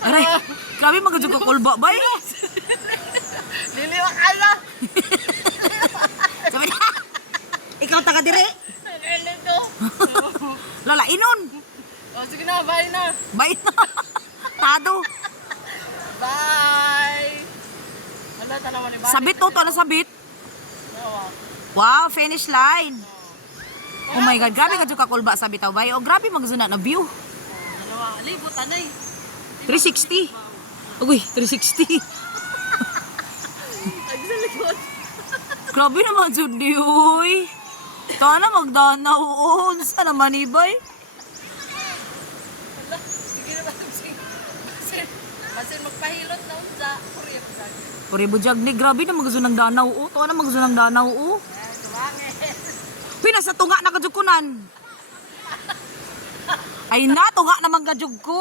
Aray, grabe magajug ka kulba bay. Dili makala. Sabi na, ikaw taga dire. Nagailan to. Lola, inon. O sige na, bye na. Bait na. Tado. Bye. Wala tanaw ni bye. Sabit to, na sabit. Nawa. Wow, finish line. Oh my God, grabe ka ka kulba sa bitaw bay. Oh, grabe magzuna na view. Dalawa, libot anay. 360. Uy, 360. Ay, sa likod. Grabe naman jud di uy. Tana magdanaw on sa naman ibay. Wala, sige na ba sige. Basin magpahilot na unsa, kurip sa. Puri bujag ni grabe na magzunang danaw o. Tana magzunang danaw o. Yan, tuwangin. Huy, nasa tunga na kajug kunan. Ay na, tunga na manggajug ko.